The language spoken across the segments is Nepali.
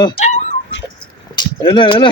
हेलो हेलो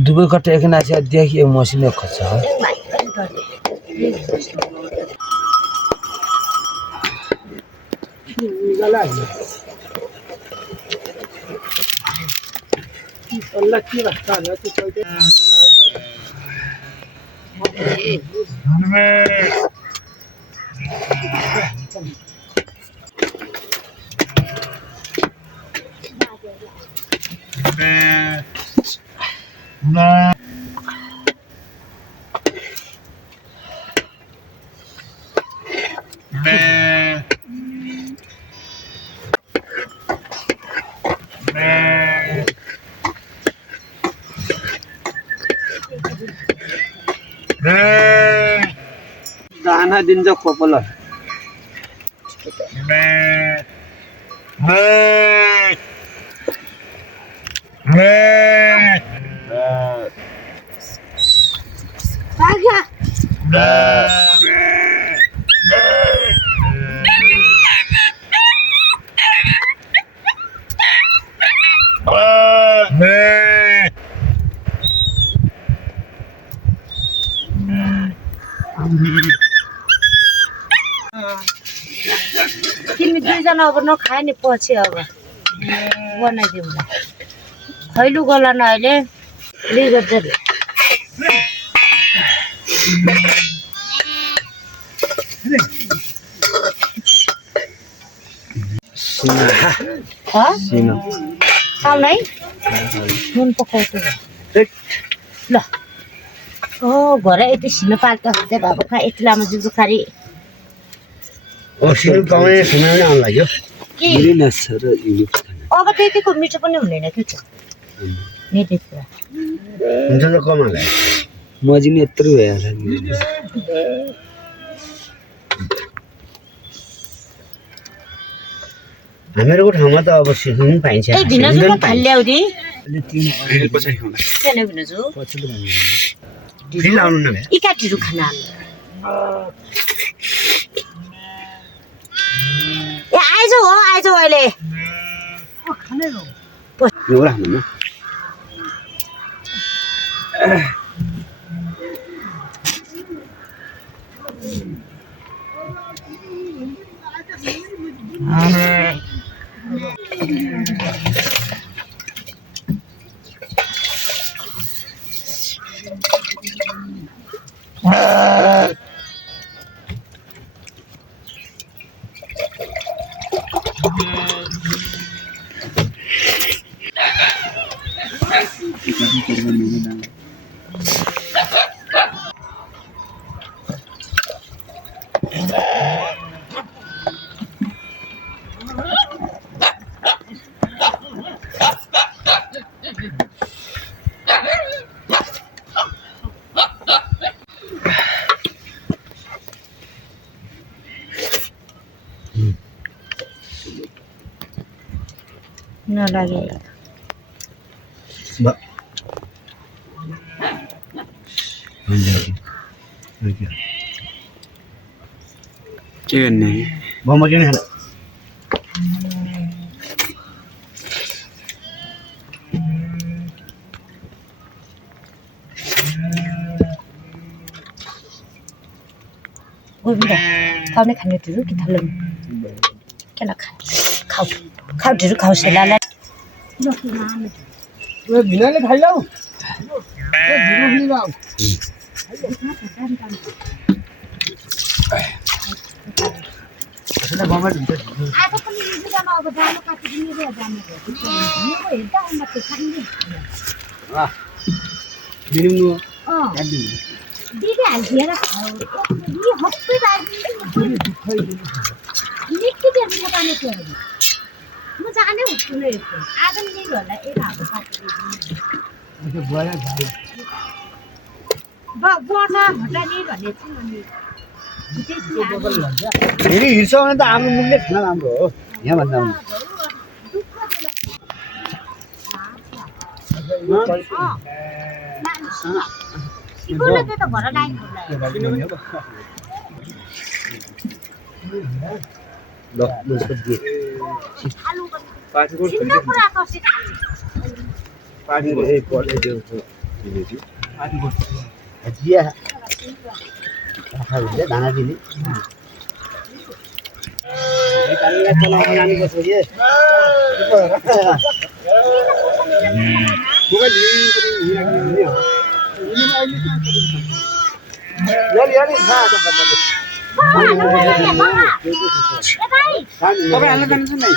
दुबई कट्टे एक नाचे देखिए मशीन खर्च है दाना दिन्छ खोपल तिमी दुईजना अब नखाए नि पछि अब बनाइदिउँला खैलु गला न अहिले लिगर्दै सिनो खाउनै नुन पकाउँछु ल घरै यति सिनो पाल्छ चाहिँ बाबु खा यति लामो जिउको खारी सिनो पाउने समय पनि आउनु लाग्यो अब त्यतिको मिठो पनि हुँदैन के छ मेटे कुरा हुन्छ त कमाला मजिन यत्रो भइहाल्छ हामीहरूको ठाउँमा त अब सिक्नु पनि पाइन्छ ए भिनजु म खाल्ल्याउ दि पछाडि खाउँला केले भिनजु फेरि लाउनु न भ्या इकाटीहरु खाना ए आइज हो आइज अहिले खाने हो एउटा खानु न लाग्यो के गर्ने मोमो किन खाने गोविन्द खाउने खाने ढिरो कि थाल्नु किन खाऊ खाऊ ढिरो खाऊ सेलालाई भिनाले खाइलाउ ढिरो खाइलाउ त्यसले बमट हुन्छ आज पनि लिँदैमा अब जानु काटिदिने रे जानु मेरो हेर्दा अन्त त्यो खाने आ मिनिमु दिदी हालिदिएर खाऊ यी हप्पै राखिदिनु निकै बेर पानी थियो म जाने हुन्छु नै आज नि होला एक हात काटिदिनु त्यो गएर जाऊ बर्ना भटा नि भन्ने छु अनि फेरि हिर्छ भने त आफ्नो मुखले खान राम्रो हो यहाँ भन्दा सिकोले त भर लाइन ल उसको दिए आलु पार्टीको कुरा कसै पार्टीको एक पर्ले त्यो पार्टीको दिया खान्छ दाना दिने कालीलाई चलाउन लानुपर्छ के तपाईँ हाल्न जान्छ नि